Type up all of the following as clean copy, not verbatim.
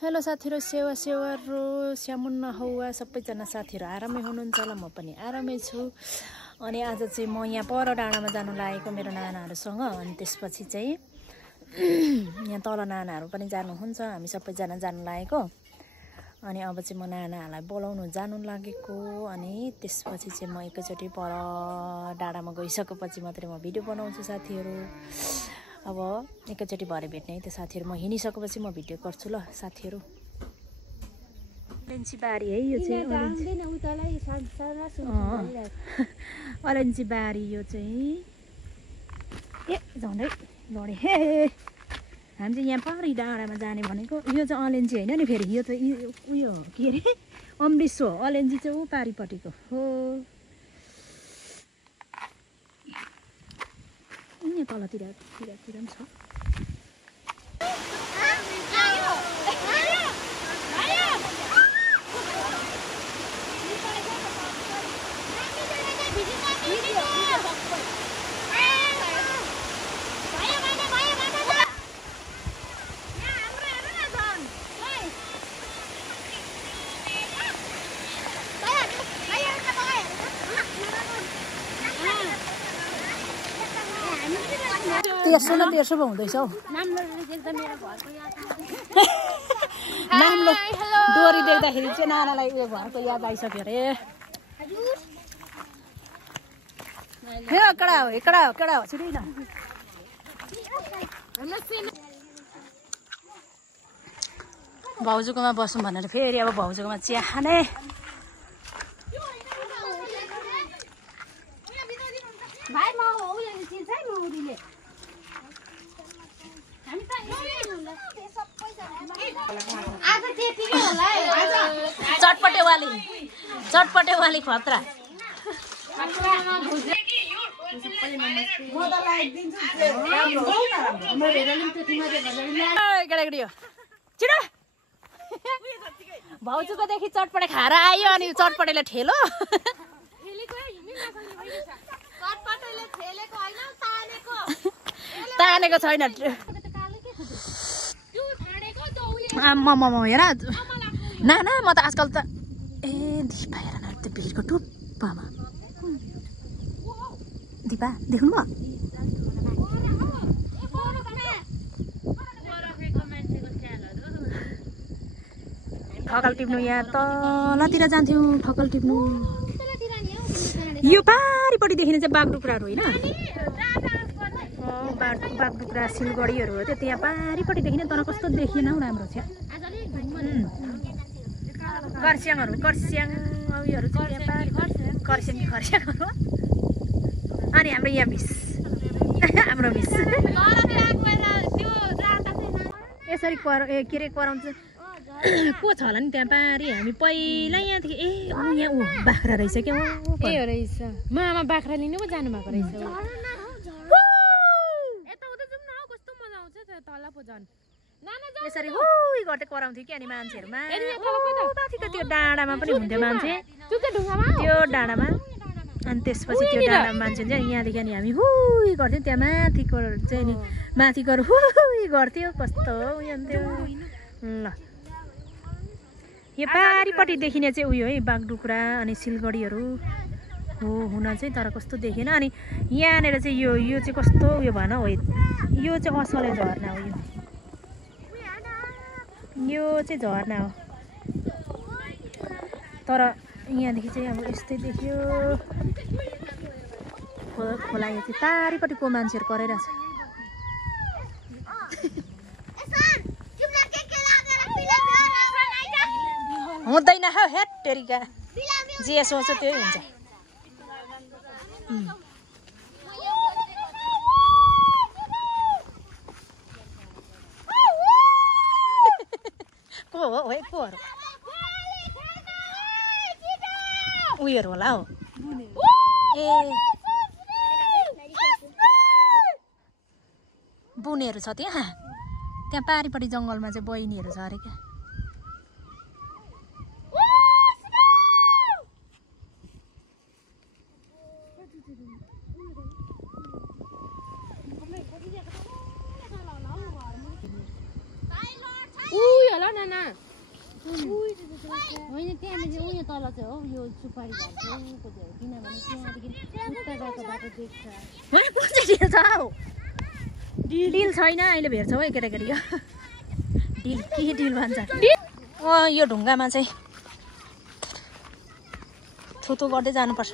Hello साथीहरु सेवारु स्यामुन्ना हौवा सबैजना साथीहरु आरामै हुनुहुन्छ होला म पनि आरामै छु अनि आज चाहिँ म यहाँ पर डाँडामा जानु लागेको मेरो नानाहरुसँग अनि त्यसपछि चाहिँ यहाँ तल नानाहरु पनि जानुहुन्छ हामी सबैजना जानु लागेको अनि अब चाहिँ म नानाहरुलाई बोलाउनु जानु लागेको अनि त्यसपछि चाहिँ म एकैचोटी पर डाँडामा गइसकेपछि मात्रै म भिडियो बनाउँछु साथीहरु अब एकैचोटी भरे भेट्ने है त साथीहरु म हिँडिसकेपछि म भिडियो गर्छु ल साथीहरु अरेन्जी बारी है यो चाहिँ अरेन्जी बारी यो चाहिँ ए झन्डै लडे हे हामी चाहिँ यहाँ पारी डाँडामा जाने भनेको यो चाहिँ अलेन्जी हैन नि फेरि यो चाहिँ उयो के रे अमृत हो अलेन्जी चाहिँ उ पारीपट्टिको हो यहाँ तलतिर पनि छ तेर्सो पो हुँदैछ हौ नाम्लो डोरी देख्दाखेरि चाहिँ नानालाई उयो घरको याद आइसक्यो अरे कडा हो छिटै न भाउजूकोमा बसौँ भनेर फेरि अब भाउजूकोमा चिया खाने चटपटे वाली खतरा भाउजूको देखि चटपटे खाएर आयो अनि चटपटेले ठेलो तानेको छैन हेर ना म त आजकल त ए दिपा हेर न त्यो भिरको टुप्पामा दिपा देख्नु भयो ठकल टिप्नु यहाँ तलतिर जान्थ्यौँ ठकल टिप्नु यो पारिपट्टिदेखि चाहिँ बागडुग्राहरू होइन बागडुग्रा सिलगढीहरू हो त्यो त्यहाँ पारिपट्टिदेखि नै तर कस्तो देखिएन हौ राम्रो छ कर्स्याङ उयोहरू चाहिँ खर्स्याङहरू अनि हाम्रो यहाँ मिस हाम्रो मिस यसरी के अरे कराउँछ को छ होला नि त्यहाँ पारि हामी पहिला यहाँदेखि ए यहाँ ऊ बाख्रा रहेछ क्या ए रहेछ मामा बाख्रा लिनु पो जानुभएको रहेछ यसरी हुई गर्दै कराउँथ्यो कि अनि मान्छेहरूमा माथिको त्यो डाँडामा पनि हुन्थ्यो मान्छे त्यो डाँडामा अनि त्यसपछि त्यो डाँडामा मान्छे चाहिँ यहाँदेखि अनि हामी हुई गर्थ्यौँ त्यहाँ माथिको चाहिँ नि माथि गएर हुई गर्थ्यो कस्तो उयो हुन्थ्यो ल यो पारिपट्टि देखिने चाहिँ उयो है बागडुग्रा अनि सिलगढीहरू हो हुन चाहिँ तर कस्तो देखेन अनि यहाँनिर चाहिँ यो चाहिँ कस्तो उयो भन हो यो चाहिँ असलै झरना हो यो चाहिँ झरना हो तर यहाँदेखि चाहिँ अब यस्तै देखियो खोला यो चाहिँ पारिपट्टिको मान्छेहरू कराइरहेछ हुँदैन हौ हेट टेरिका जे सोच्छ त्यही हुन्छ को हो है कोहरू उयोहरू होला हौ ए बुनेहरू छ त्यहाँ पारिपट्टि जङ्गलमा चाहिँ बहिनीहरू छ अरे क्या Uy, ala nana. होइन त्यहाँदेखि उयो तल चाहिँ हो यो सुपारी घरको किनभने त्यहाँदेखि उता गएको बाटो देख्छ कुन चाहिँ डिल छ हौ डिल छैन अहिले भेट्छौ है केटाकेटी डिल के डिल भन्छ यो ढुङ्गामा चाहिँ थुतो गर्दै जानुपर्छ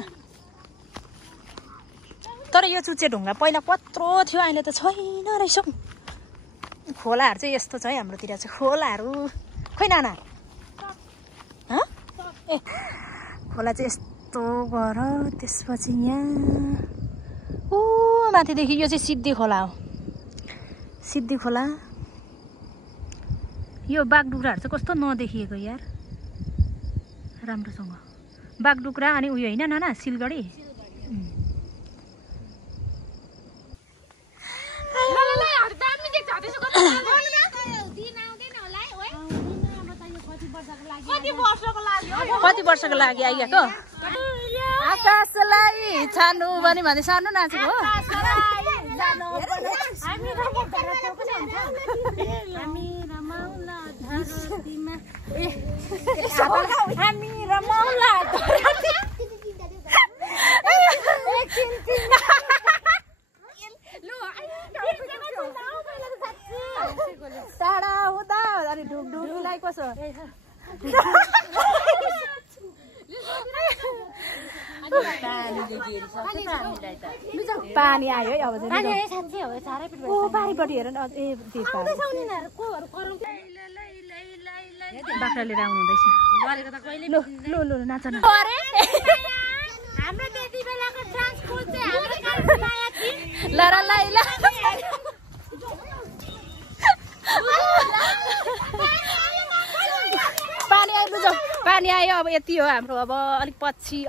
तर यो चुच्चे ढुङ्गा पहिला कत्रो थियो अहिले त छैन रहेछ खोलाहरू चाहिँ यस्तो छ है हाम्रोतिर चाहिँ खोलाहरू खोइ नाना ए खोला चाहिँ यस्तो गर त्यसपछि यहाँ ओ माथिदेखि यो चाहिँ सिद्धि खोला हो सिद्धि खोला यो बाघडुग्राहरू चाहिँ कस्तो नदेखिएको यार राम्रोसँग बाघडुग्रा अनि उयो होइन नाना सिलगढी कति वर्षको लागि आइएको आकाशलाई छान्नु भने सानो नाचेको हो टाढा हुँदा अनि ढुकढुकलाई कसो पानी आयो है अब पारिपट्टि हेर न बाख्रा लिएर आउनु हुँदैछ नाच पानी आयो अब यति हो हाम्रो अब अलिक पछि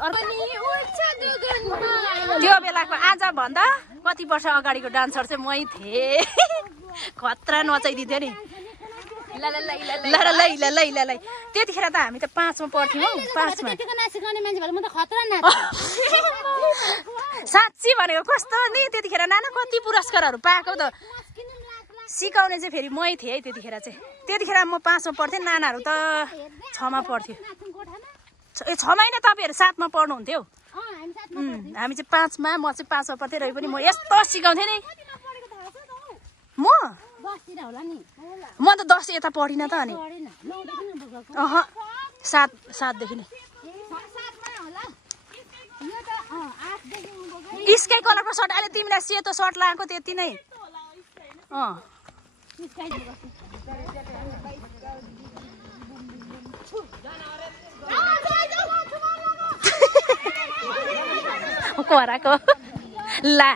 त्यो बेलाको आज भन्दा कति वर्ष अगाडिको डान्सर चाहिँ मै थिएँ खतरा नचाइदिन्थ्यो नि त्यतिखेर त हामी त 5 मा पढ्थ्यौँ 5 मा साँच्ची भनेको कस्तो नि त्यतिखेर नाना कति पुरस्कारहरू पाएको त सिकाउने चाहिँ फेरि मै थिएँ है त्यतिखेर म 5 मा पढ्थेँ नानाहरू त 6 मा पढ्थ्यो 6 महिना तपाईँहरू 7 मा पढ्नुहुन्थ्यो हामी चाहिँ 5 मा म चाहिँ 5 मा पढ्थेँ रहे पनि म यस्तो सिकाउँथेँ नि म त 10 यता पढिनँ त अनि 7 देखि नै स्काई कलरको सर्ट अहिले तिमीलाई सेतो सर्ट लगाएको त्यति नै कराको ला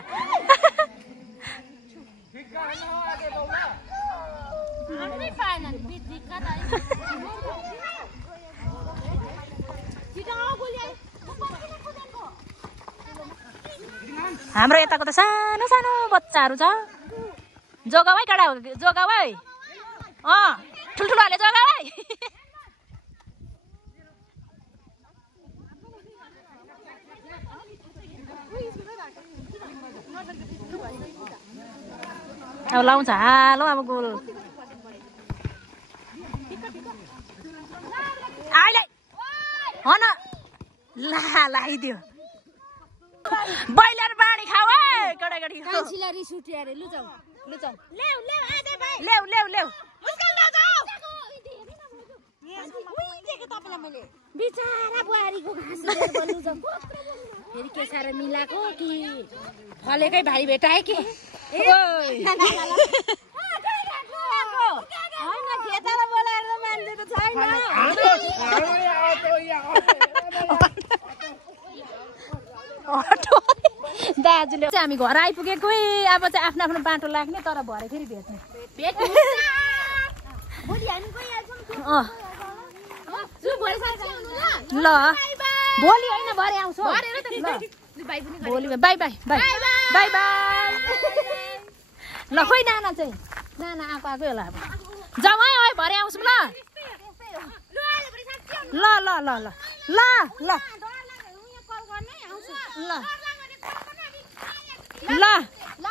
हाम्रो यताको त सानो सानो बच्चाहरू छ जोगाऊ है काडा जोगाऊ है ठुल्ठुलोहरूले जोगाऊ है अब लाउँछ हालो अब गोल अहिले हन ला लगाइदियो बैलर बाडी खाऊ है कडाकडी कान्छीलाई रिस उठ्यो अरे लु जाऊ ल्याउ बिचारा बुहारीको घाँस बोल्नु जाऊ फेरि के साह्रो मिलाएको कि फलेकै भाइ भेटाए कि खेताला बोलाएर मान्छे त छैन दाजुले चाहिँ हामी घर आइपुगेको अब चाहिँ आफ्नो आफ्नो बाटो लाग्ने तर भरे फेरि भेट्ने ल भोलि होइन भरे आउँछु भोलि by by by by by ल खोइ नाना चाहिँ नाना आएको होला अब जाउँ है भरे आउँछौँ ल ल ल ल ल ल ल ल